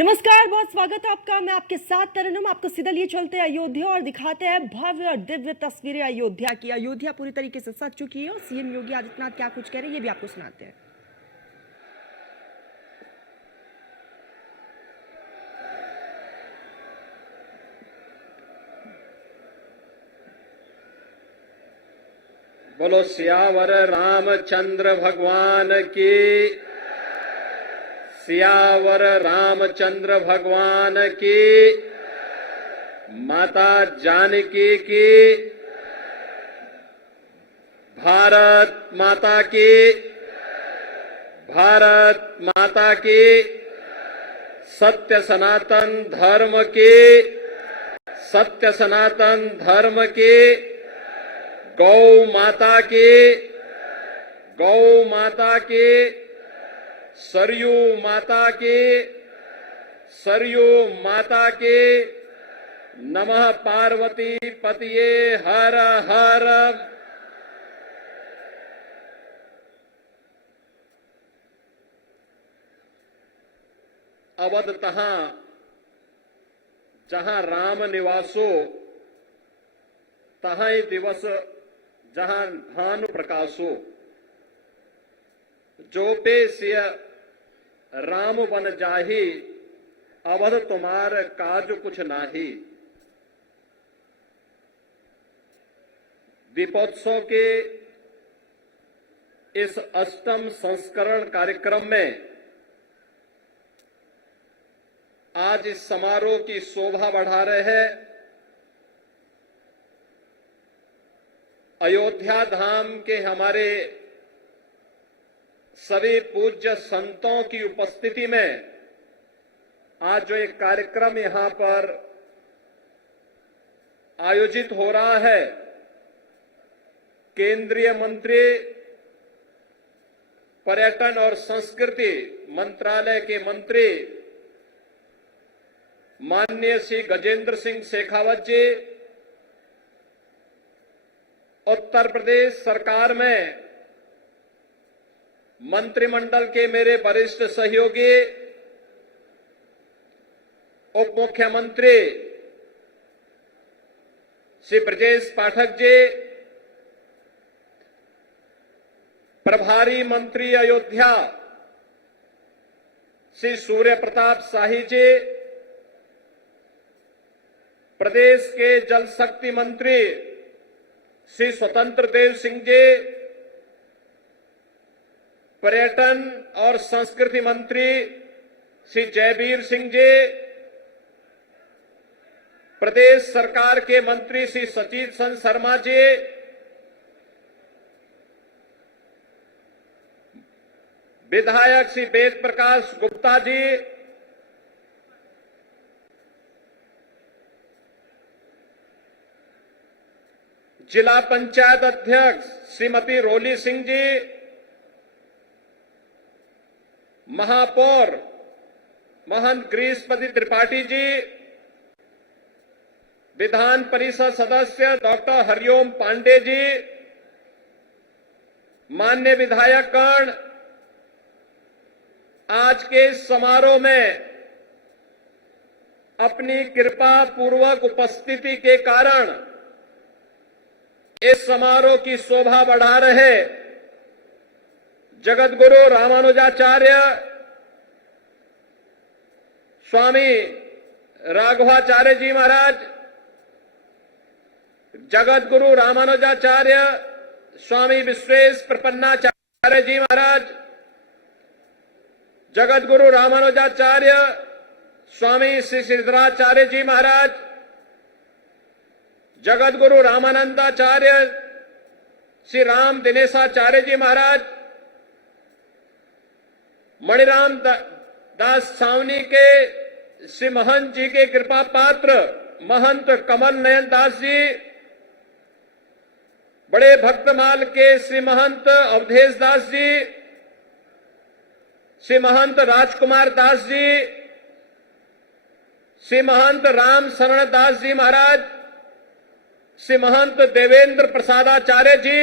नमस्कार, बहुत स्वागत है आपका। मैं आपके साथ तरन्नुम। आपको सीधा लिए चलते हैं अयोध्या और दिखाते हैं भव्य और दिव्य तस्वीरें अयोध्या की। अयोध्या पूरी तरीके से सज चुकी है और सीएम योगी आदित्यनाथ क्या कुछ कह रहे हैं ये भी आपको सुनाते हैं। बोलो सियावर रामचंद्र भगवान की, सियावर रामचंद्र भगवान की, माता जानकी की, भारत माता की, भारत माता की, सत्य सनातन धर्म की, सत्य सनातन धर्म की, गौ माता की, गौ माता की, सरयू माता की, सरयू माता की, नमः पार्वती पतिये हर हर। अवध तहां जहां राम निवासो तहां दिवस जहां भानु प्रकाशो, जो पे सिय राम बन जाही, अवध तुम्हार काज कुछ नाही। दीपोत्सव के इस अष्टम संस्करण कार्यक्रम में आज इस समारोह की शोभा बढ़ा रहे हैं अयोध्या धाम के हमारे सभी पूज्य संतों की उपस्थिति में आज जो एक कार्यक्रम यहां पर आयोजित हो रहा है, केंद्रीय मंत्री पर्यटन और संस्कृति मंत्रालय के मंत्री माननीय श्री गजेंद्र सिंह शेखावत जी, उत्तर प्रदेश सरकार में मंत्रिमंडल के मेरे वरिष्ठ सहयोगी, उप मुख्यमंत्री श्री ब्रजेश पाठक जी, प्रभारी मंत्री अयोध्या श्री सूर्य प्रताप शाही जी, प्रदेश के जल शक्ति मंत्री श्री स्वतंत्र देव सिंह जी, पर्यटन और संस्कृति मंत्री श्री जयवीर सिंह जी, प्रदेश सरकार के मंत्री श्री सचित चंद्र शर्मा जी, विधायक श्री वेद प्रकाश गुप्ता जी, जिला पंचायत अध्यक्ष श्रीमती रोली सिंह जी, महापौर महंत ग्रीशपति त्रिपाठी जी, विधान परिषद सदस्य डॉक्टर हरिओम पांडे जी, माननीय विधायकगण, आज के इस समारोह में अपनी कृपा पूर्वक उपस्थिति के कारण इस समारोह की शोभा बढ़ा रहे जगत गुरु रामानुजाचार्य स्वामी राघवाचार्य जी महाराज, जगत गुरु रामानुजाचार्य स्वामी विश्वेश प्रपन्नाचार्य जी महाराज, जगत गुरु रामानुजाचार्य स्वामी श्री सिद्धराचार्य जी महाराज, जगत गुरु रामानंदाचार्य श्री राम दिनेशाचार्य जी महाराज, मणिराम दास सावनी के श्री महंत जी के कृपा पात्र महंत कमल नयन दास जी, बड़े भक्तमाल के श्री महंत अवधेश दास जी, श्री महंत राजकुमार दास जी, श्री महंत राम शरण दास जी महाराज, श्री महंत देवेंद्र प्रसादाचार्य जी,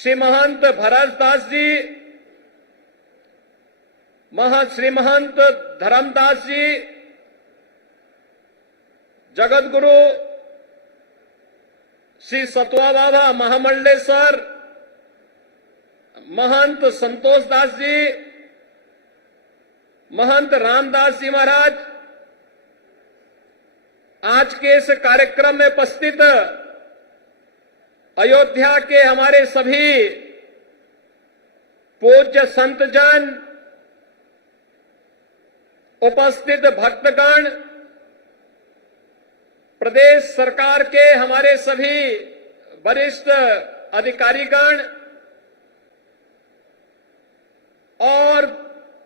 श्री महंत भरत दास जी, श्री महंत धर्मदास जी, जगत गुरु श्री सतवा बाबा महामंडलेश्वर, महंत संतोष दास जी, महंत रामदास जी महाराज, आज के इस कार्यक्रम में उपस्थित अयोध्या के हमारे सभी पूज्य संतजन, उपस्थित भक्तगण, प्रदेश सरकार के हमारे सभी वरिष्ठ अधिकारीगण और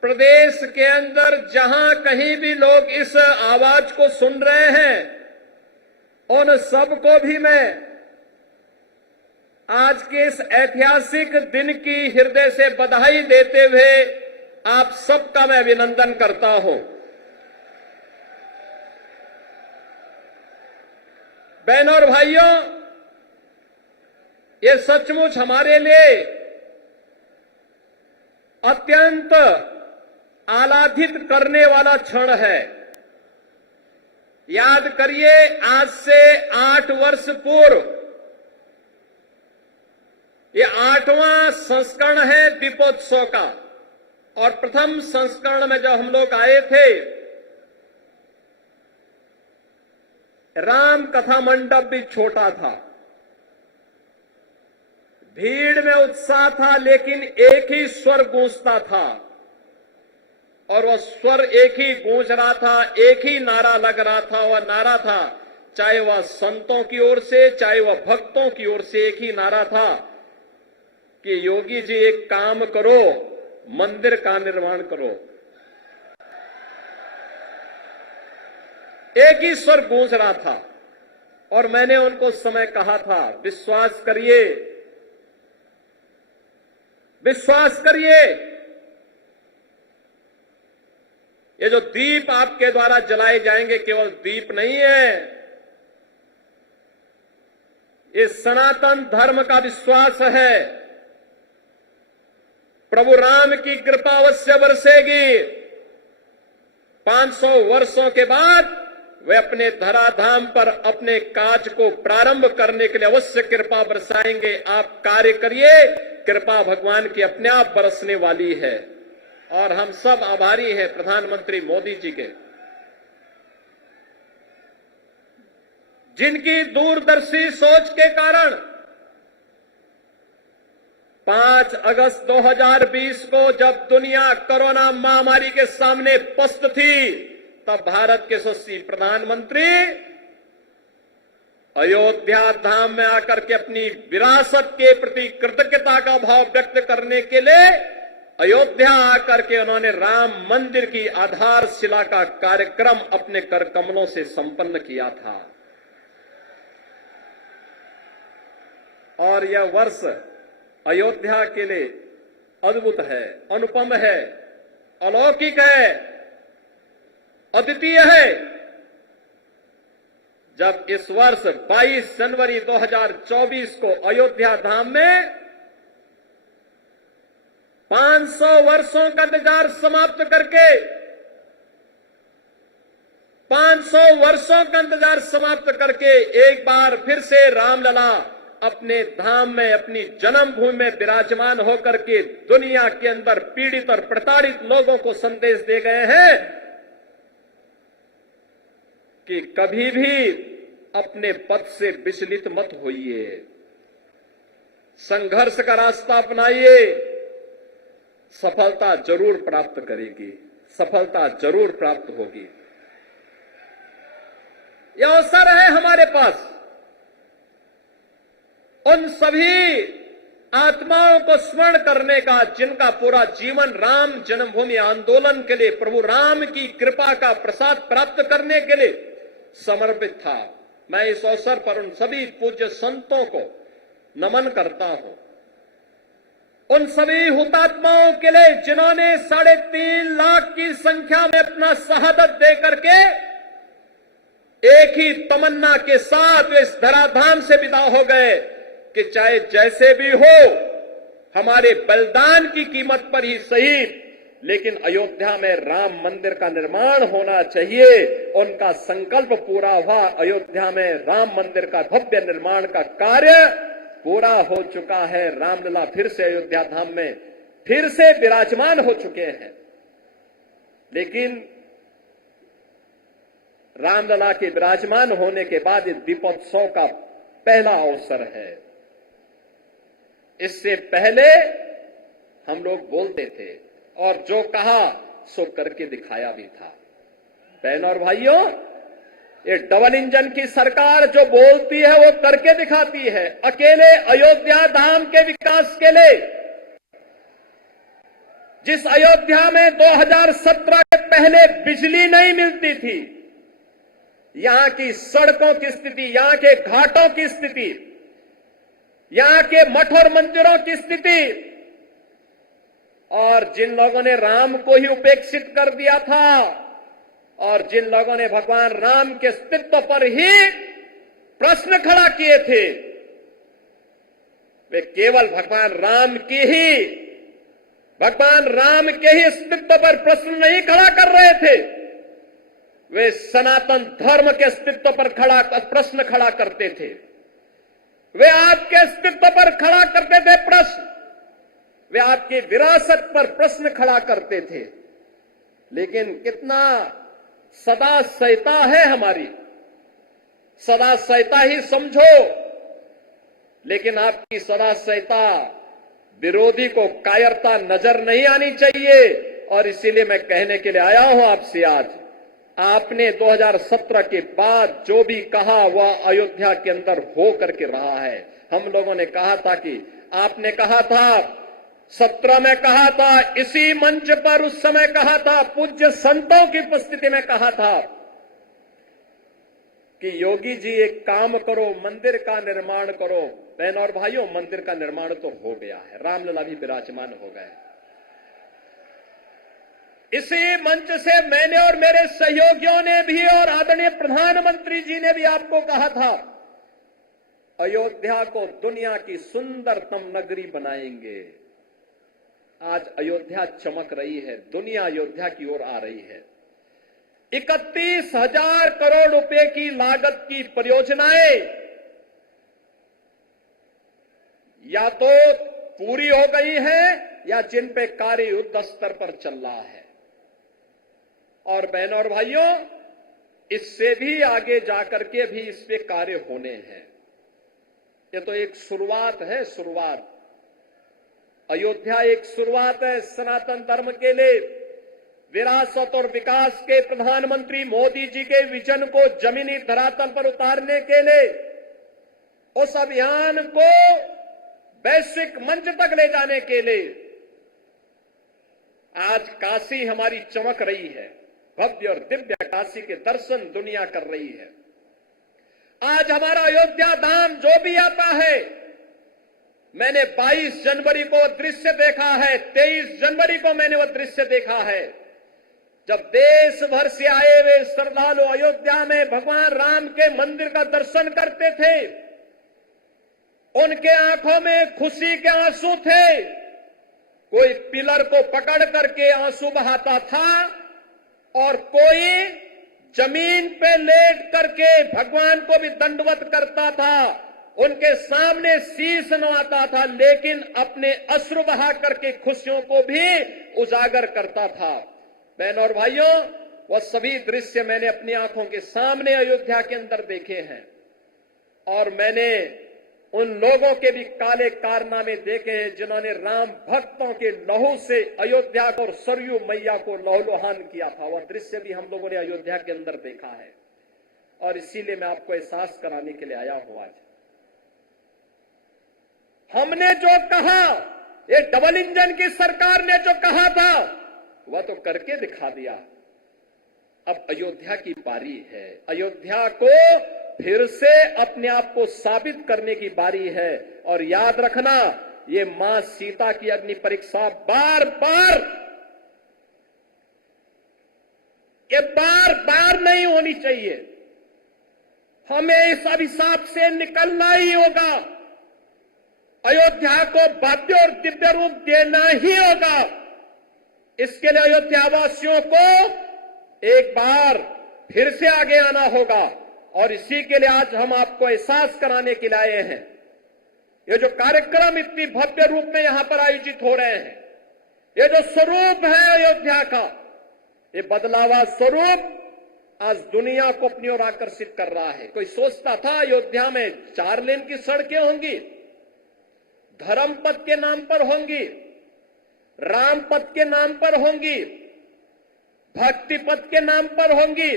प्रदेश के अंदर जहां कहीं भी लोग इस आवाज को सुन रहे हैं, उन सबको भी मैं आज के इस ऐतिहासिक दिन की हृदय से बधाई देते हुए आप सबका मैं अभिनंदन करता हूं। बहनों और भाइयों, ये सचमुच हमारे लिए अत्यंत आह्लादित करने वाला क्षण है। याद करिए, आज से 8 वर्ष पूर्व ये 8वां संस्करण है दीपोत्सव का, और प्रथम संस्करण में जब हम लोग आए थे, राम कथा मंडप भी छोटा था, भीड़ में उत्साह था, लेकिन एक ही स्वर गूंजता था, और वह स्वर एक ही गूंज रहा था, एक ही नारा लग रहा था। वह नारा था, चाहे वह संतों की ओर से, चाहे वह भक्तों की ओर से, एक ही नारा था कि योगी जी एक काम करो, मंदिर का निर्माण करो। एक ही स्वर गूंज रहा था, और मैंने उनको उस समय कहा था, विश्वास करिए, विश्वास करिए, ये जो दीप आपके द्वारा जलाए जाएंगे केवल दीप नहीं है, ये सनातन धर्म का विश्वास है। प्रभु राम की कृपा अवश्य बरसेगी। 500 वर्षों के बाद वे अपने धराधाम पर अपने काज को प्रारंभ करने के लिए अवश्य कृपा बरसाएंगे। आप कार्य करिए, कृपा भगवान की अपने आप बरसने वाली है, और हम सब आभारी हैं प्रधानमंत्री मोदी जी के, जिनकी दूरदर्शी सोच के कारण 5 अगस्त 2020 को जब दुनिया कोरोना महामारी के सामने पस्त थी, तब भारत के यशस्वी प्रधानमंत्री अयोध्या धाम में आकर के अपनी विरासत के प्रति कृतज्ञता का भाव व्यक्त करने के लिए अयोध्या आकर के उन्होंने राम मंदिर की आधारशिला का कार्यक्रम अपने कर कमलों से संपन्न किया था। और यह वर्ष अयोध्या के लिए अद्भुत है, अनुपम है, अलौकिक है, अद्वितीय है। जब इस वर्ष 22 जनवरी 2024 को अयोध्या धाम में 500 वर्षों का इंतजार समाप्त करके 500 वर्षों का इंतजार समाप्त करके एक बार फिर से रामलला अपने धाम में, अपनी जन्मभूमि में विराजमान होकर के दुनिया के अंदर पीड़ित और प्रताड़ित लोगों को संदेश दे गए हैं कि कभी भी अपने पथ से विचलित मत होइए, संघर्ष का रास्ता अपनाइए, सफलता जरूर प्राप्त करेगी, सफलता जरूर प्राप्त होगी। यह अवसर है हमारे पास उन सभी आत्माओं को स्मरण करने का जिनका पूरा जीवन राम जन्मभूमि आंदोलन के लिए, प्रभु राम की कृपा का प्रसाद प्राप्त करने के लिए समर्पित था। मैं इस अवसर पर उन सभी पूज्य संतों को नमन करता हूं, उन सभी हुतात्माओं के लिए जिन्होंने 3.5 लाख की संख्या में अपना शहादत दे करके एक ही तमन्ना के साथ वे इस धराधाम से विदा हो गए कि चाहे जैसे भी हो हमारे बलिदान की कीमत पर ही सही, लेकिन अयोध्या में राम मंदिर का निर्माण होना चाहिए। उनका संकल्प पूरा हुआ। अयोध्या में राम मंदिर का भव्य निर्माण का कार्य पूरा हो चुका है। रामलला फिर से अयोध्या धाम में फिर से विराजमान हो चुके हैं। लेकिन रामलला के विराजमान होने के बाद इस दीपोत्सव का पहला अवसर है। इससे पहले हम लोग बोलते थे और जो कहा सो करके दिखाया भी था। बहनों और भाइयों, ये डबल इंजन की सरकार जो बोलती है वो करके दिखाती है। अकेले अयोध्या धाम के विकास के लिए, जिस अयोध्या में 2017 के पहले बिजली नहीं मिलती थी, यहां की सड़कों की स्थिति, यहां के घाटों की स्थिति, यहां के मठ और मंदिरों की स्थिति, और जिन लोगों ने राम को ही उपेक्षित कर दिया था और जिन लोगों ने भगवान राम के अस्तित्व पर ही प्रश्न खड़ा किए थे, वे केवल भगवान राम के ही अस्तित्व पर प्रश्न नहीं खड़ा कर रहे थे, वे सनातन धर्म के अस्तित्व पर प्रश्न खड़ा करते थे। वे आपके अस्तित्व पर खड़ा करते थे प्रश्न, वे आपकी विरासत पर प्रश्न खड़ा करते थे। लेकिन कितना सदा सहता है हमारी, सदा सहता ही समझो, लेकिन आपकी सदा सहता विरोधी को कायरता नजर नहीं आनी चाहिए। और इसीलिए मैं कहने के लिए आया हूं आपसे आज, आपने 2017 के बाद जो भी कहा वह अयोध्या के अंदर हो करके रहा है। हम लोगों ने कहा था कि आपने कहा था 17 में कहा था, इसी मंच पर उस समय कहा था, पूज्य संतों की उपस्थिति में कहा था कि योगी जी एक काम करो, मंदिर का निर्माण करो। बहनों और भाइयों, मंदिर का निर्माण तो हो गया है, रामलला भी विराजमान हो गए। इसी मंच से मैंने और मेरे सहयोगियों ने भी और आदरणीय प्रधानमंत्री जी ने भी आपको कहा था, अयोध्या को दुनिया की सुंदरतम नगरी बनाएंगे। आज अयोध्या चमक रही है, दुनिया अयोध्या की ओर आ रही है। 31,000 करोड़ रुपए की लागत की परियोजनाएं या तो पूरी हो गई हैं या जिन पे कार्य युद्ध स्तर पर चल रहा है। और बहनों और भाइयों, इससे भी आगे जाकर के भी इस पे कार्य होने हैं। ये तो एक शुरुआत है, शुरुआत। अयोध्या एक शुरुआत है सनातन धर्म के लिए। विरासत और विकास के प्रधानमंत्री मोदी जी के विजन को जमीनी धरातल पर उतारने के लिए, उस अभियान को वैश्विक मंच तक ले जाने के लिए आज काशी हमारी चमक रही है। भव्य और दिव्य काशी के दर्शन दुनिया कर रही है। आज हमारा अयोध्या धाम जो भी आता है, मैंने 22 जनवरी को दृश्य देखा है, 23 जनवरी को मैंने वह दृश्य देखा है, जब देश भर से आए हुए श्रद्धालु अयोध्या में भगवान राम के मंदिर का दर्शन करते थे। उनके आंखों में खुशी के आंसू थे। कोई पिलर को पकड़ करके आंसू बहाता था और कोई जमीन पे लेट करके भगवान को भी दंडवत करता था, उनके सामने शीश नवाता था, लेकिन अपने अश्रु बहा करके खुशियों को भी उजागर करता था। बहनों और भाइयों, वह सभी दृश्य मैंने अपनी आंखों के सामने अयोध्या के अंदर देखे हैं और मैंने उन लोगों के भी काले कारनामे देखे हैं जिन्होंने राम भक्तों के लहू से अयोध्या को और सरयू मैया को लहूलुहान किया था। वह दृश्य भी हम लोगों ने अयोध्या के अंदर देखा है और इसीलिए मैं आपको एहसास कराने के लिए आया हूं। आज हमने जो कहा, ये डबल इंजन की सरकार ने जो कहा था वह तो करके दिखा दिया। अब अयोध्या की बारी है। अयोध्या को फिर से अपने आप को साबित करने की बारी है। और याद रखना, ये मां सीता की अग्नि परीक्षा बार बार नहीं होनी चाहिए। हमें इस अभिशाप से निकलना ही होगा। अयोध्या को भव्य और दिव्य रूप देना ही होगा। इसके लिए अयोध्या वासियों को एक बार फिर से आगे आना होगा और इसी के लिए आज हम आपको एहसास कराने के लिए आए हैं। ये जो कार्यक्रम इतनी भव्य रूप में यहां पर आयोजित हो रहे हैं, ये जो स्वरूप है अयोध्या का, ये बदलावा स्वरूप आज दुनिया को अपनी ओर आकर्षित कर रहा है। कोई सोचता था अयोध्या में 4 लेन की सड़कें होंगी, धर्म पथ के नाम पर होंगी, राम पथ के नाम पर होंगी, भक्ति पथ के नाम पर होंगी,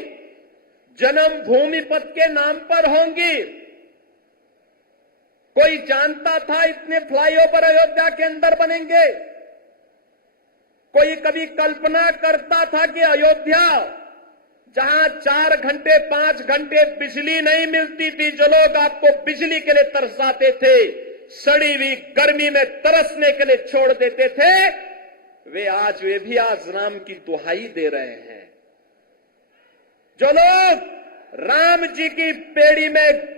जन्म भूमि पथ के नाम पर होंगी। कोई जानता था इतने फ्लाईओवर अयोध्या के अंदर बनेंगे? कोई कभी कल्पना करता था कि अयोध्या जहां 4 घंटे 5 घंटे बिजली नहीं मिलती थी, जो लोग आपको बिजली के लिए तरसाते थे, सड़ी हुई गर्मी में तरसने के लिए छोड़ देते थे, वे भी आज राम की दुहाई दे रहे हैं। जो लोग राम जी की पेड़ी में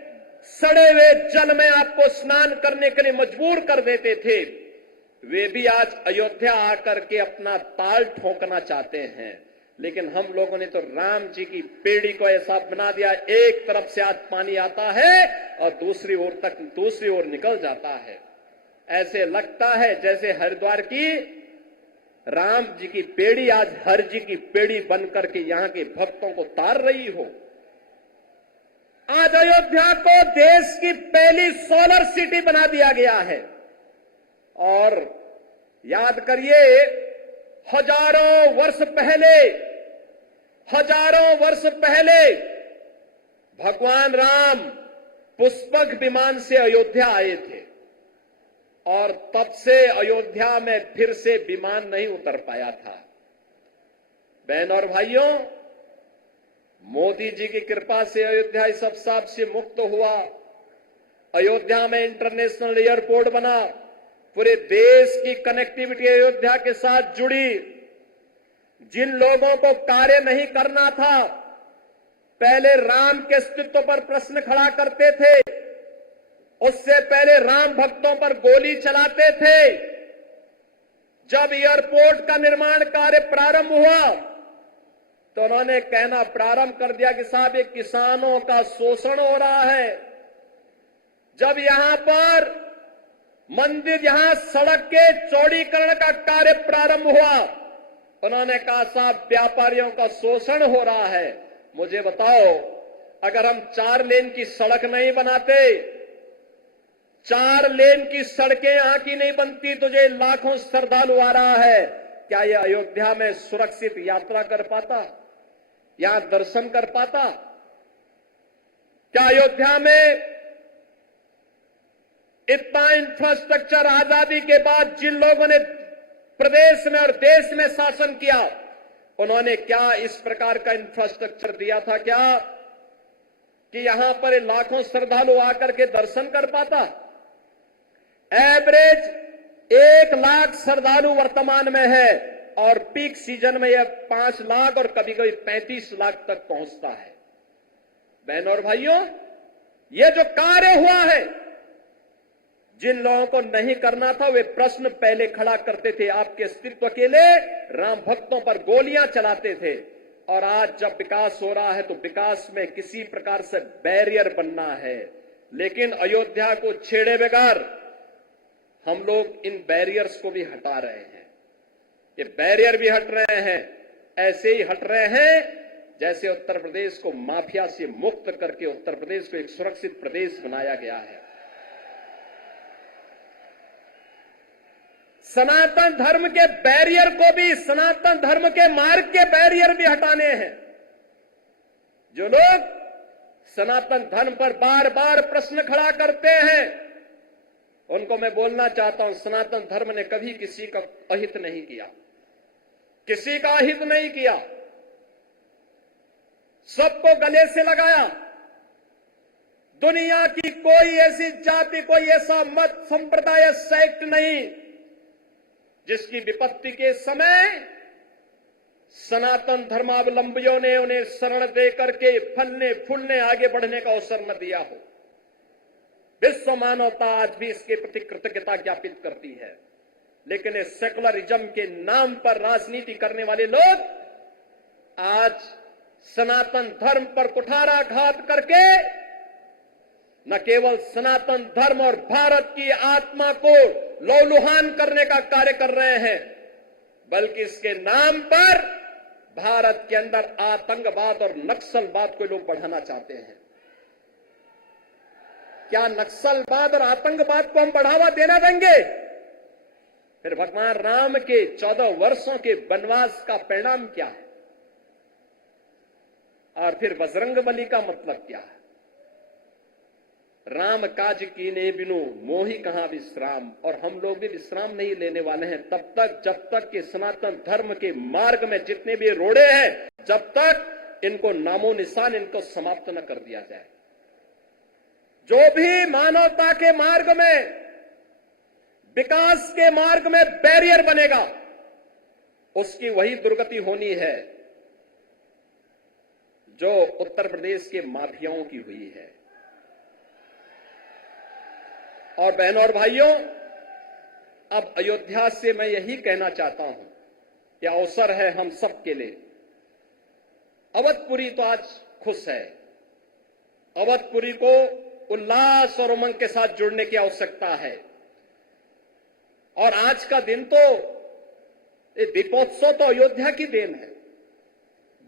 सड़े हुए जल में आपको स्नान करने के लिए मजबूर कर देते थे, वे भी आज अयोध्या आकर के अपना ताल ठोकना चाहते हैं। लेकिन हम लोगों ने तो राम जी की पेड़ी को ऐसा बना दिया, एक तरफ से आज पानी आता है और दूसरी ओर निकल जाता है। ऐसे लगता है जैसे हरिद्वार की राम जी की पेड़ी आज हर जी की पेड़ी बनकर के यहां के भक्तों को तार रही हो। आज अयोध्या को देश की पहली सोलर सिटी बना दिया गया है। और याद करिए, हजारों वर्ष पहले भगवान राम पुष्पक विमान से अयोध्या आए थे और तब से अयोध्या में फिर से विमान नहीं उतर पाया था। बहन और भाइयों, मोदी जी की कृपा से अयोध्या इस अवसाद से मुक्त हुआ। अयोध्या में इंटरनेशनल एयरपोर्ट बना, पूरे देश की कनेक्टिविटी अयोध्या के साथ जुड़ी। जिन लोगों को कार्य नहीं करना था, पहले राम के अस्तित्व पर प्रश्न खड़ा करते थे, उससे पहले राम भक्तों पर गोली चलाते थे, जब एयरपोर्ट का निर्माण कार्य प्रारंभ हुआ तो उन्होंने कहना प्रारंभ कर दिया कि साहब ये किसानों का शोषण हो रहा है। जब यहां पर मंदिर, यहां सड़क के चौड़ीकरण का कार्य प्रारंभ हुआ, उन्होंने कहा साहब व्यापारियों का शोषण हो रहा है। मुझे बताओ, अगर हम 4 लेन की सड़क नहीं बनाते, 4 लेन की सड़कें यहां की नहीं बनती, तो जो लाखों श्रद्धालु आ रहा है, क्या ये अयोध्या में सुरक्षित यात्रा कर पाता, यहां दर्शन कर पाता? क्या अयोध्या में इतना इंफ्रास्ट्रक्चर आजादी के बाद जिन लोगों ने प्रदेश में और देश में शासन किया, उन्होंने क्या इस प्रकार का इंफ्रास्ट्रक्चर दिया था क्या कि यहां पर लाखों श्रद्धालु आकर के दर्शन कर पाता? एवरेज 1 लाख श्रद्धालु वर्तमान में है और पीक सीजन में यह 5 लाख और कभी कभी 35 लाख तक पहुंचता है। बहनों और भाइयों, यह जो कार्य हुआ है, जिन लोगों को नहीं करना था वे प्रश्न पहले खड़ा करते थे, आपके अस्तित्व के लिए राम भक्तों पर गोलियां चलाते थे। और आज जब विकास हो रहा है तो विकास में किसी प्रकार से बैरियर बनना है, लेकिन अयोध्या को छेड़े बगैर हम लोग इन बैरियर्स को भी हटा रहे हैं। ये बैरियर भी हट रहे हैं, ऐसे ही हट रहे हैं जैसे उत्तर प्रदेश को माफिया से मुक्त करके उत्तर प्रदेश को एक सुरक्षित प्रदेश बनाया गया है। सनातन धर्म के बैरियर को भी, सनातन धर्म के मार्ग के बैरियर भी हटाने हैं। जो लोग सनातन धर्म पर बार बार प्रश्न खड़ा करते हैं, उनको मैं बोलना चाहता हूं, सनातन धर्म ने कभी किसी का अहित नहीं किया, किसी का अहित नहीं किया, सबको गले से लगाया। दुनिया की कोई ऐसी जाति, कोई ऐसा मत, संप्रदाय, सेक्ट नहीं जिसकी विपत्ति के समय सनातन धर्मावलंबियों ने उन्हें शरण देकर के फलने फूलने आगे बढ़ने का अवसर न दिया हो। विश्व मानवता आज भी इसके प्रति कृतज्ञता ज्ञापित करती है। लेकिन इस सेकुलरिज्म के नाम पर राजनीति करने वाले लोग आज सनातन धर्म पर कुठाराघात करके न केवल सनातन धर्म और भारत की आत्मा को लौलुहान करने का कार्य कर रहे हैं, बल्कि इसके नाम पर भारत के अंदर आतंकवाद और नक्सलवाद को लोग बढ़ाना चाहते हैं। क्या नक्सलवाद और आतंकवाद को हम बढ़ावा देना देंगे? फिर भगवान राम के 14 वर्षों के वनवास का परिणाम क्या है? और फिर बजरंगबली का मतलब क्या है? राम काज कीने बिनु मोहि कहां विश्राम। और हम लोग भी विश्राम नहीं लेने वाले हैं तब तक जब तक कि सनातन धर्म के मार्ग में जितने भी रोड़े हैं, जब तक इनको नामो निशान इनको समाप्त न कर दिया जाए। जो भी मानवता के मार्ग में, विकास के मार्ग में बैरियर बनेगा, उसकी वही दुर्गति होनी है जो उत्तर प्रदेश के माफियाओं की हुई है। और बहनों और भाइयों, अब अयोध्या से मैं यही कहना चाहता हूं कि अवसर है हम सब के लिए। अवधपुरी तो आज खुश है। अवधपुरी को उल्लास और उमंग के साथ जुड़ने की आवश्यकता है। और आज का दिन तो ये दीपोत्सव तो अयोध्या की देन है।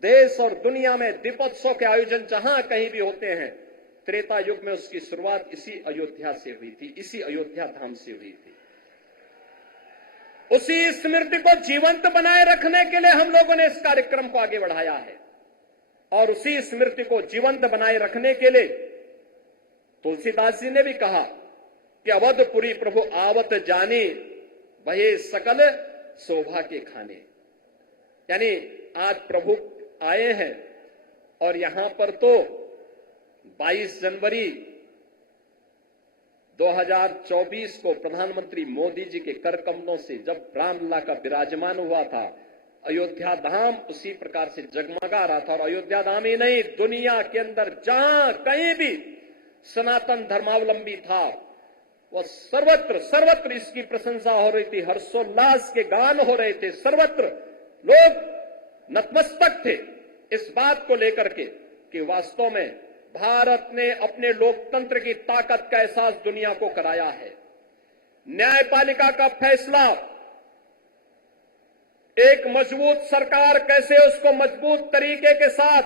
देश और दुनिया में दीपोत्सव के आयोजन जहां कहीं भी होते हैं, त्रेता युग में उसकी शुरुआत इसी अयोध्या से हुई थी, इसी अयोध्या धाम से हुई थी। उसी स्मृति को जीवंत बनाए रखने के लिए हम लोगों ने इस कार्यक्रम को आगे बढ़ाया है। और उसी स्मृति को जीवंत बनाए रखने के लिए तुलसीदास जी ने भी कहा कि अवधपुरी प्रभु आवत जाने, वही सकल शोभा के खाने। यानी आज प्रभु आए हैं और यहां पर तो 22 जनवरी 2024 को प्रधानमंत्री मोदी जी के कर कमलों से जब रामलला का विराजमान हुआ था, अयोध्या धाम उसी प्रकार से जगमगा रहा था। और अयोध्या धाम ही नहीं, दुनिया के अंदर जहां कहीं भी सनातन धर्मावलंबी था, वह सर्वत्र सर्वत्र इसकी प्रशंसा हो रही थी, हर्षोल्लास के गान हो रहे थे, सर्वत्र लोग नतमस्तक थे इस बात को लेकर के कि वास्तव में भारत ने अपने लोकतंत्र की ताकत का एहसास दुनिया को कराया है। न्यायपालिका का फैसला, एक मजबूत सरकार कैसे उसको मजबूत तरीके के साथ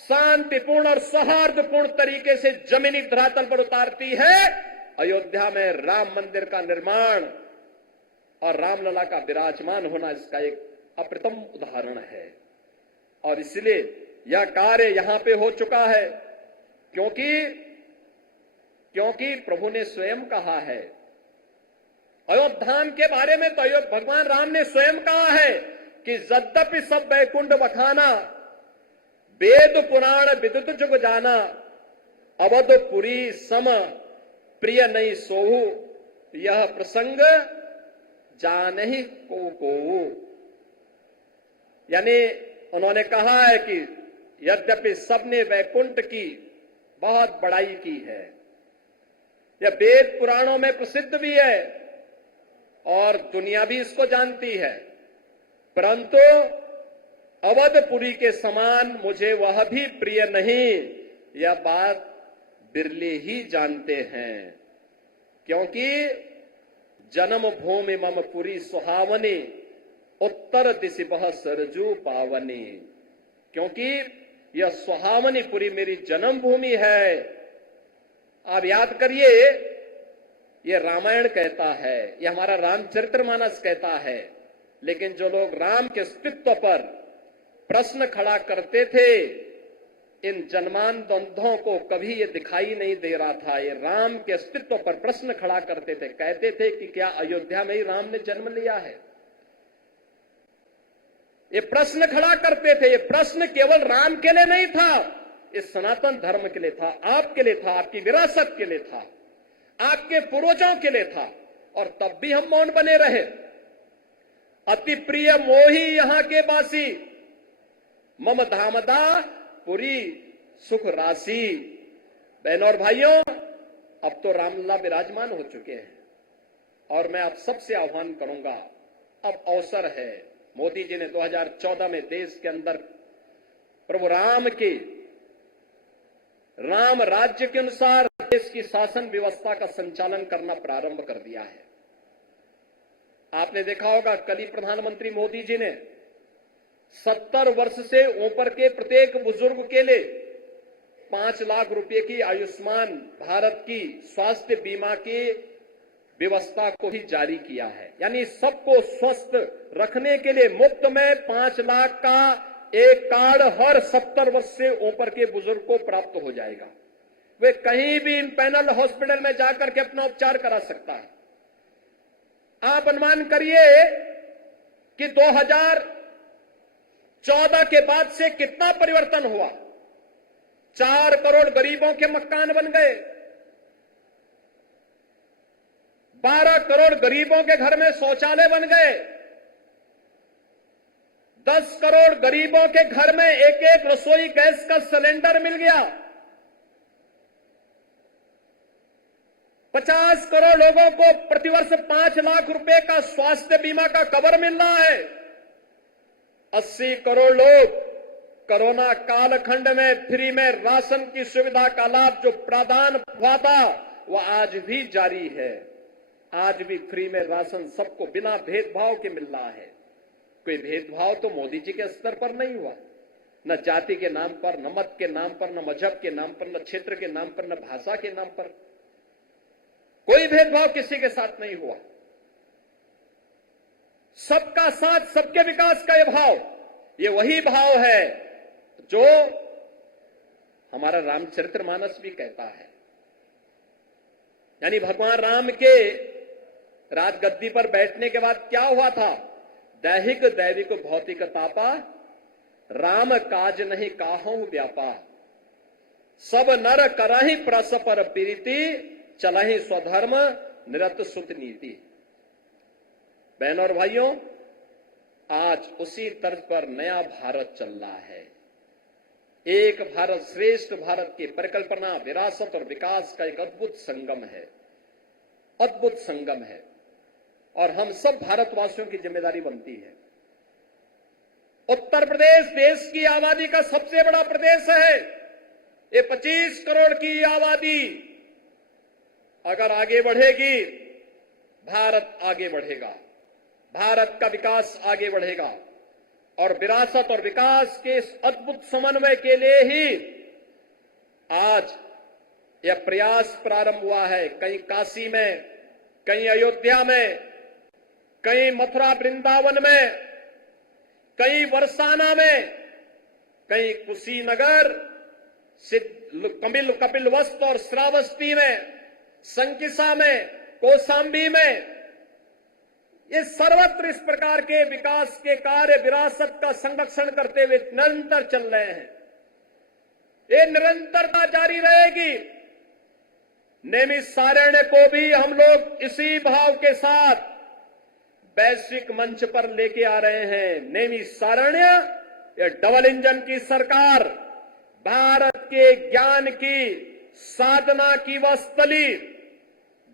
शांतिपूर्ण और सौहार्दपूर्ण तरीके से जमीनी धरातल पर उतारती है। अयोध्या में राम मंदिर का निर्माण और रामलला का विराजमान होना इसका एक अप्रतिम उदाहरण है। और इसलिए यह कार्य यहां पे हो चुका है क्योंकि प्रभु ने स्वयं कहा है। अयोध्या धाम के बारे में तो भगवान राम ने स्वयं कहा है कि यद्यपि सब वैकुंठ बखाना, वेद पुराण विद्युत जुग जाना, अवधपुरी सम प्रिय नहीं सोहू, यह प्रसंग जानहि को। यानी उन्होंने कहा है कि यद्यपि सबने वैकुंठ की बहुत बड़ाई की है, यह वेद पुराणों में प्रसिद्ध भी है और दुनिया भी इसको जानती है, परंतु अवधपुरी के समान मुझे वह भी प्रिय नहीं, यह बात बिरले ही जानते हैं। क्योंकि जन्म भूमि मम पुरी सुहावनी, उत्तर दिशि बह सरजू पावनी। क्योंकि यह सुहावनी पुरी मेरी जन्म भूमि है। आप याद करिए, यह रामायण कहता है, यह हमारा रामचरितमानस कहता है। लेकिन जो लोग राम के अस्तित्व पर प्रश्न खड़ा करते थे, इन जन्मांतों को कभी ये दिखाई नहीं दे रहा था। ये राम के अस्तित्व पर प्रश्न खड़ा करते थे, कहते थे कि क्या अयोध्या में ही राम ने जन्म लिया है। ये प्रश्न खड़ा करते थे। ये प्रश्न केवल राम के लिए नहीं था, इस सनातन धर्म के लिए था, आपके लिए था, आपकी विरासत के लिए था, आपके पूर्वजों के लिए था। और तब भी हम मौन बने रहे। अति प्रिय मोही यहां के बासी, मम धामदा पुरी सुख राशि। बहनों और भाइयों, अब तो रामलला विराजमान हो चुके हैं और मैं आप सबसे आह्वान करूंगा, अब अवसर है। मोदी जी ने 2014 में देश के अंदर प्रभु राम के राम राज्य के अनुसार देश की शासन व्यवस्था का संचालन करना प्रारंभ कर दिया है। आपने देखा होगा, कल ही प्रधानमंत्री मोदी जी ने 70 वर्ष से ऊपर के प्रत्येक बुजुर्ग के लिए 5 लाख रुपए की आयुष्मान भारत की स्वास्थ्य बीमा की व्यवस्था को भी जारी किया है। यानी सबको स्वस्थ रखने के लिए मुफ्त में 5 लाख का एक कार्ड हर 70 वर्ष से ऊपर के बुजुर्ग को प्राप्त हो जाएगा। वे कहीं भी इन पैनल हॉस्पिटल में जाकर के अपना उपचार करा सकता है। आप अनुमान करिए कि 2014 के बाद से कितना परिवर्तन हुआ। 4 करोड़ गरीबों के मकान बन गए, 12 करोड़ गरीबों के घर में शौचालय बन गए, 10 करोड़ गरीबों के घर में एक एक रसोई गैस का सिलेंडर मिल गया, 50 करोड़ लोगों को प्रतिवर्ष 5 लाख रुपए का स्वास्थ्य बीमा का कवर मिल रहा है, 80 करोड़ लोग कोरोना कालखंड में फ्री में राशन की सुविधा का लाभ जो प्रावधान हुआ था वह आज भी जारी है। आज भी फ्री में राशन सबको बिना भेदभाव के मिल रहा है। कोई भेदभाव तो मोदी जी के स्तर पर नहीं हुआ, न जाति के नाम पर, न मत के नाम पर, न मजहब के नाम पर, न क्षेत्र के नाम पर, न भाषा के नाम पर। कोई भेदभाव किसी के साथ नहीं हुआ। सबका साथ, सबके विकास का यह भाव, ये वही भाव है जो हमारा रामचरितमानस भी कहता है। यानी भगवान राम के राजगद्दी पर बैठने के बाद क्या हुआ था? दैहिक दैविक भौतिक तापा, राम काज नहीं काहू व्यापा, सब नर करहि परस्पर प्रीति, चलहि स्वधर्म निरत सुत नीति। बहनों और भाइयों, आज उसी तर्ज पर नया भारत चल रहा है। एक भारत श्रेष्ठ भारत की परिकल्पना, विरासत और विकास का एक अद्भुत संगम है, अद्भुत संगम है और हम सब भारतवासियों की जिम्मेदारी बनती है। उत्तर प्रदेश देश की आबादी का सबसे बड़ा प्रदेश है। ये 25 करोड़ की आबादी अगर आगे बढ़ेगी, भारत आगे बढ़ेगा, भारत का विकास आगे बढ़ेगा। और विरासत और विकास के इस अद्भुत समन्वय के लिए ही आज यह प्रयास प्रारंभ हुआ है। कहीं काशी में, कहीं अयोध्या में, कहीं मथुरा वृंदावन में, कहीं बरसाना में, कहीं कुशीनगर, कपिलवस्तु और श्रावस्ती में, संकिसा में, कौशांबी में, ये सर्वत्र इस प्रकार के विकास के कार्य विरासत का संरक्षण करते हुए निरंतर चल रहे हैं। ये निरंतरता जारी रहेगी। नैमिषारण्य को भी हम लोग इसी भाव के साथ वैश्विक मंच पर लेके आ रहे हैं। नैमिषारण्य ये डबल इंजन की सरकार, भारत के ज्ञान की साधना की वह स्थली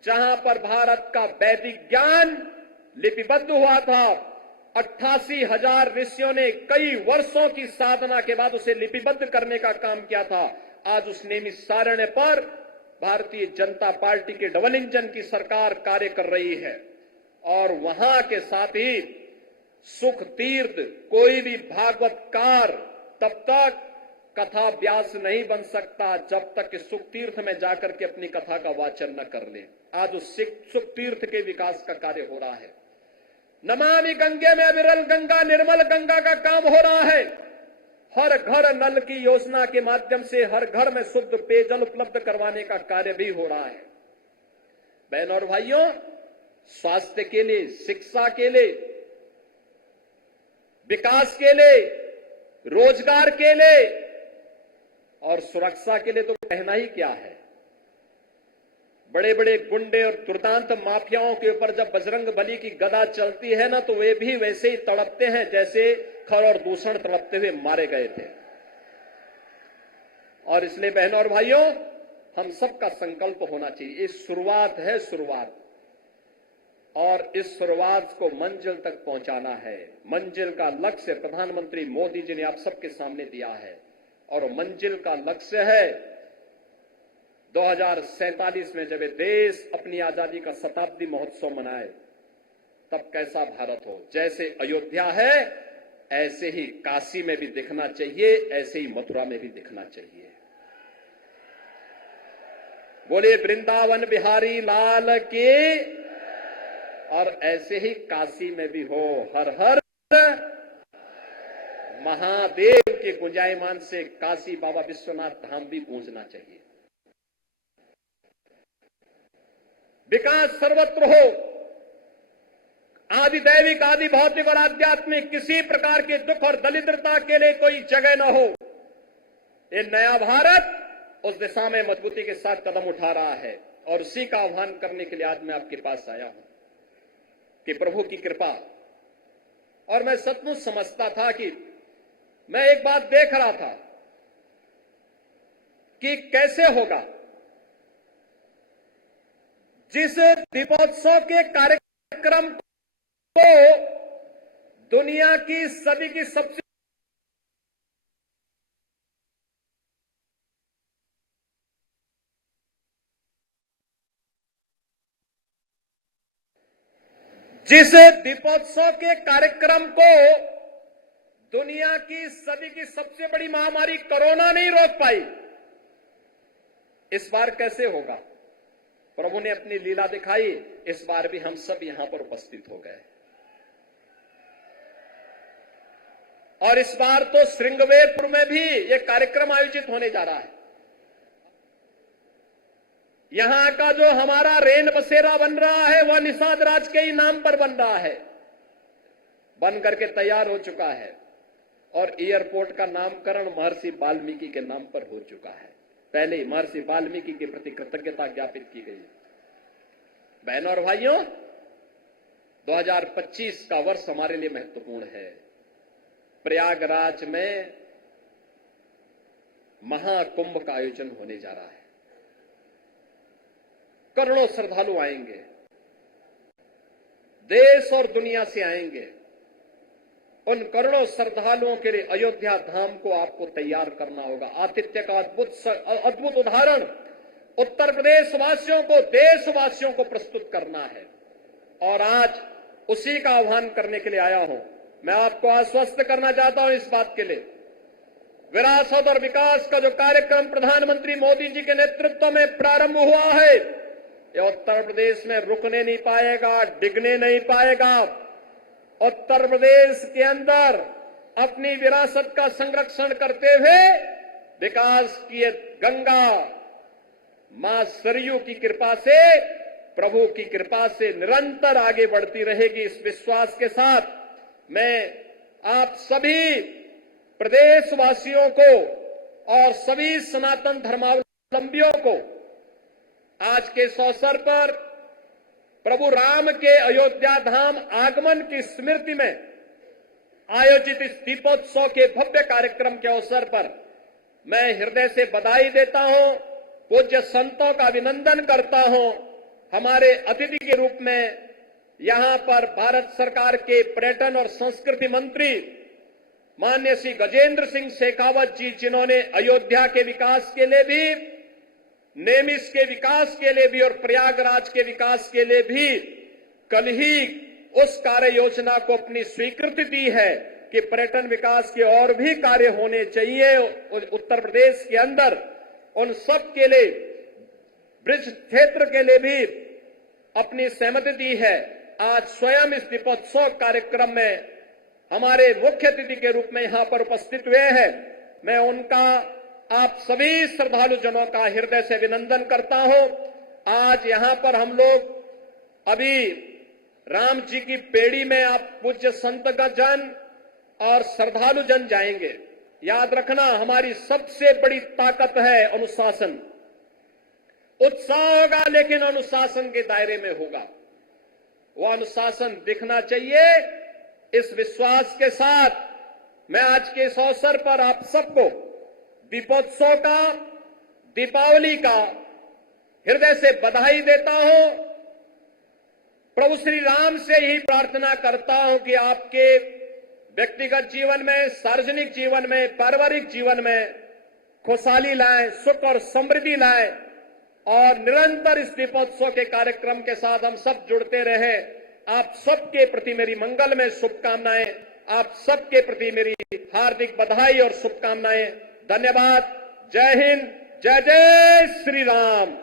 जहां पर भारत का वैदिक ज्ञान लिपिबद्ध हुआ था। 88,000 ऋषियों ने कई वर्षों की साधना के बाद उसे लिपिबद्ध करने का काम किया था। आज उस नैमिषारण्य पर भारतीय जनता पार्टी के डबल इंजन की सरकार कार्य कर रही है और वहां के साथ ही सुख तीर्थ, कोई भी भागवतकार तब तक कथा व्यास नहीं बन सकता जब तक कि सुख तीर्थ में जाकर के अपनी कथा का वाचन न कर ले। आज उस सुख तीर्थ के विकास का कार्य हो रहा है। नमामि गंगे में विरल गंगा, निर्मल गंगा का काम हो रहा है। हर घर नल की योजना के माध्यम से हर घर में शुद्ध पेयजल उपलब्ध करवाने का कार्य भी हो रहा है। बहनों और भाइयों, स्वास्थ्य के लिए, शिक्षा के लिए, विकास के लिए, रोजगार के लिए और सुरक्षा के लिए तो कहना ही क्या है। बड़े बड़े गुंडे और दुर्दांत माफियाओं के ऊपर जब बजरंग बली की गदा चलती है ना, तो वे भी वैसे ही तड़पते हैं जैसे खर और दूषण तड़पते हुए मारे गए थे। और इसलिए बहनों और भाइयों, हम सबका संकल्प होना चाहिए। ये शुरुआत है, शुरुआत, और इस शुरुआत को मंजिल तक पहुंचाना है। मंजिल का लक्ष्य प्रधानमंत्री मोदी जी ने आप सबके सामने दिया है, और मंजिल का लक्ष्य है 2047 में जब ये देश अपनी आजादी का शताब्दी महोत्सव मनाए, तब कैसा भारत हो। जैसे अयोध्या है ऐसे ही काशी में भी दिखना चाहिए, ऐसे ही मथुरा में भी दिखना चाहिए। बोले वृंदावन बिहारी लाल के, और ऐसे ही काशी में भी हो। हर हर महादेव के गुंजायमान से काशी बाबा विश्वनाथ धाम भी गूंजना चाहिए। विकास सर्वत्र हो, आदि दैविक, आदि भौतिक और आध्यात्मिक, किसी प्रकार के दुख और दरिद्रता के लिए कोई जगह न हो। ये नया भारत उस दिशा में मजबूती के साथ कदम उठा रहा है, और उसी का आह्वान करने के लिए आज मैं आपके पास आया हूं कि प्रभु की कृपा। और मैं सचमुच समझता था कि मैं एक बात देख रहा था कि कैसे होगा जिस दीपोत्सव के कार्यक्रम को दुनिया की सदी की सबसे जिस दीपोत्सव के कार्यक्रम को दुनिया की सदी की सबसे बड़ी महामारी कोरोना नहीं रोक पाई, इस बार कैसे होगा। प्रभु ने अपनी लीला दिखाई, इस बार भी हम सब यहां पर उपस्थित हो गए। और इस बार तो श्रृंगवेरपुर में भी यह कार्यक्रम आयोजित होने जा रहा है। यहां का जो हमारा रेन बसेरा बन रहा है वह निषाद राज के ही नाम पर बन रहा है, बन करके तैयार हो चुका है, और एयरपोर्ट का नामकरण महर्षि वाल्मीकि के नाम पर हो चुका है। पहले ही महर्षि वाल्मीकि के प्रति कृतज्ञता ज्ञापित की गई। बहनों और भाइयों, 2025 का वर्ष हमारे लिए महत्वपूर्ण है। प्रयागराज में महाकुंभ का आयोजन होने जा रहा है। करोड़ों श्रद्धालु आएंगे, देश और दुनिया से आएंगे। उन करोड़ों श्रद्धालुओं के लिए अयोध्या धाम को आपको तैयार करना होगा। आतिथ्य का अद्भुत उदाहरण उत्तर प्रदेश वासियों को, देशवासियों को प्रस्तुत करना है, और आज उसी का आह्वान करने के लिए आया हूं। मैं आपको आश्वस्त करना चाहता हूं इस बात के लिए, विरासत और विकास का जो कार्यक्रम प्रधानमंत्री मोदी जी के नेतृत्व में प्रारंभ हुआ है, यह उत्तर प्रदेश में रुकने नहीं पाएगा, डिगने नहीं पाएगा। उत्तर प्रदेश के अंदर अपनी विरासत का संरक्षण करते हुए विकास की गंगा मां सरयू की कृपा से, प्रभु की कृपा से निरंतर आगे बढ़ती रहेगी। इस विश्वास के साथ मैं आप सभी प्रदेशवासियों को और सभी सनातन धर्मावलंबियों को आज के इस अवसर पर प्रभु राम के अयोध्या धाम आगमन की स्मृति में आयोजित इस दीपोत्सव के भव्य कार्यक्रम के अवसर पर मैं हृदय से बधाई देता हूं, पूज्य संतों का अभिनंदन करता हूं। हमारे अतिथि के रूप में यहां पर भारत सरकार के पर्यटन और संस्कृति मंत्री माननीय श्री गजेंद्र सिंह शेखावत जी, जिन्होंने अयोध्या के विकास के लिए भी, नेमिस के विकास के लिए भी और प्रयागराज के विकास के लिए भी कल ही उस कार्य योजना को अपनी स्वीकृति दी है कि पर्यटन विकास के और भी कार्य होने चाहिए उत्तर प्रदेश के अंदर। उन सब के लिए, ब्रिज क्षेत्र के लिए भी अपनी सहमति दी है। आज स्वयं इस दीपोत्सव कार्यक्रम में हमारे मुख्य अतिथि के रूप में यहां पर उपस्थित हुए हैं। मैं उनका, आप सभी श्रद्धालु जनों का हृदय से अभिनंदन करता हूं। आज यहां पर हम लोग अभी राम जी की पेड़ी में आप पूज्य संत जन और श्रद्धालु जन जाएंगे। याद रखना, हमारी सबसे बड़ी ताकत है अनुशासन। उत्साह होगा लेकिन अनुशासन के दायरे में होगा। वह अनुशासन दिखना चाहिए। इस विश्वास के साथ मैं आज के इस अवसर पर आप सबको दीपोत्सव का, दीपावली का हृदय से बधाई देता हूं। प्रभु श्री राम से ही प्रार्थना करता हूं कि आपके व्यक्तिगत जीवन में, सार्वजनिक जीवन में, पारिवारिक जीवन में खुशहाली लाए, सुख और समृद्धि लाए और निरंतर इस दीपोत्सव के कार्यक्रम के साथ हम सब जुड़ते रहे। आप सबके प्रति मेरी मंगलमय शुभकामनाएं, आप सबके प्रति मेरी हार्दिक बधाई और शुभकामनाएं। धन्यवाद। जय हिंद। जय जय श्री राम।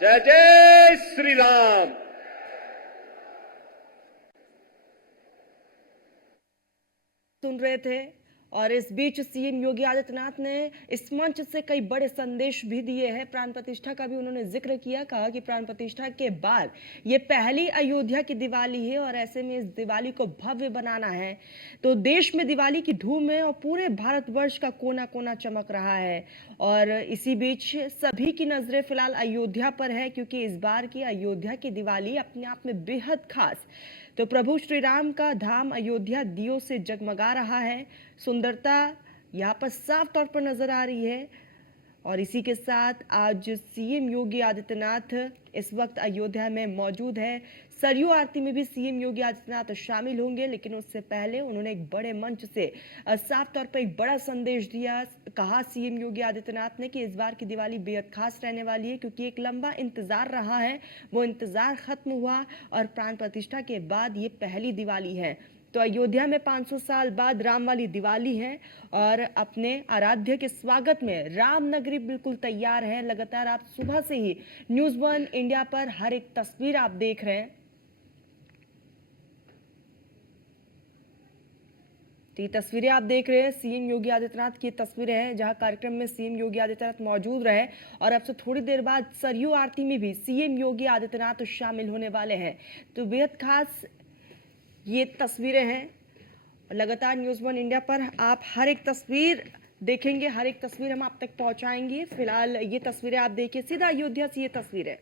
जय जय श्री राम। सुन रहे थे। और इस बीच सीएम योगी आदित्यनाथ ने इस मंच से कई बड़े संदेश भी दिए हैं। प्राण प्रतिष्ठा का भी उन्होंने जिक्र किया, कहा कि प्राण प्रतिष्ठा के बाद ये पहली अयोध्या की दिवाली है और ऐसे में इस दिवाली को भव्य बनाना है। तो देश में दिवाली की धूम है और पूरे भारतवर्ष का कोना कोना चमक रहा है। और इसी बीच सभी की नजरें फिलहाल अयोध्या पर है, क्योंकि इस बार की अयोध्या की दिवाली अपने आप में बेहद खास। तो प्रभु श्री राम का धाम अयोध्या दियों से जगमगा रहा है। सुंदरता यहाँ पर साफ तौर पर नजर आ रही है। और इसी के साथ आज सीएम योगी आदित्यनाथ इस वक्त अयोध्या में मौजूद है। सरयू आरती में भी सीएम योगी आदित्यनाथ शामिल होंगे, लेकिन उससे पहले उन्होंने एक बड़े मंच से साफ तौर पर एक बड़ा संदेश दिया। कहा सीएम योगी आदित्यनाथ ने कि इस बार की दिवाली बेहद खास रहने वाली है, क्योंकि एक लंबा इंतजार रहा है, वो इंतजार खत्म हुआ और प्राण प्रतिष्ठा के बाद ये पहली दिवाली है। तो अयोध्या में 500 साल बाद राम वाली दिवाली है और अपने आराध्य के स्वागत में राम नगरी बिल्कुल तैयार है। लगातार आप सुबह से ही न्यूज़ 1 इंडिया पर हर एक तस्वीर आप देख रहे हैं। तो ये तस्वीरें आप देख रहे हैं सीएम योगी आदित्यनाथ की तस्वीरें हैं, जहां कार्यक्रम में सीएम योगी आदित्यनाथ मौजूद रहे। और अब से थोड़ी देर बाद सरयू आरती में भी सीएम योगी आदित्यनाथ शामिल होने वाले हैं। तो बेहद खास ये तस्वीरें हैं। लगातार न्यूज़ 1 इंडिया पर आप हर एक तस्वीर देखेंगे, हर एक तस्वीर हम आप तक पहुंचाएंगे। फिलहाल ये तस्वीरें आप देखिए, सीधा अयोध्या से ये तस्वीरें।